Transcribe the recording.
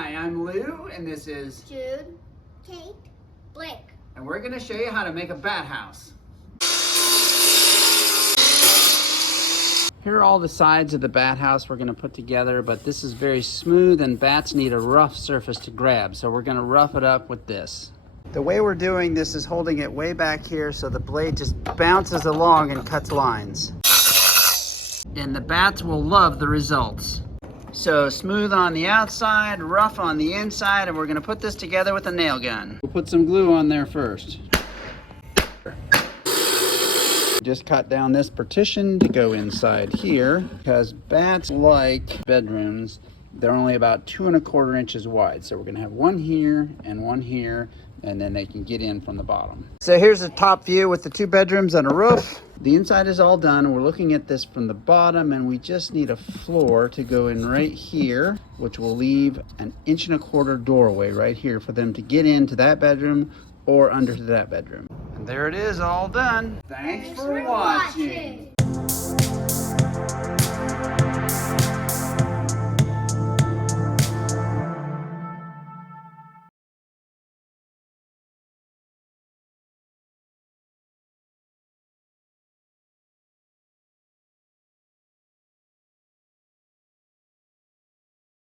Hi, I'm Lou, and this is Jude, Kate, Blake. And we're going to show you how to make a bat house. Here are all the sides of the bat house we're going to put together, but this is very smooth and bats need a rough surface to grab, so we're going to rough it up with this. The way we're doing this is holding it way back here so the blade just bounces along and cuts lines. And the bats will love the results. So smooth on the outside, rough on the inside, and we're going to put this together with a nail gun. We'll put some glue on there first. Just cut down this partition to go inside here because bats like bedrooms. They're only about 2 1/4 inches wide. So we're going to have one here, and then they can get in from the bottom. So here's the top view with the 2 bedrooms and a roof. The inside is all done. We're looking at this from the bottom, and we just need a floor to go in right here, which will leave an 1 1/4 inch doorway right here for them to get into that bedroom or under to that bedroom. And there it is, all done. Thanks for watching.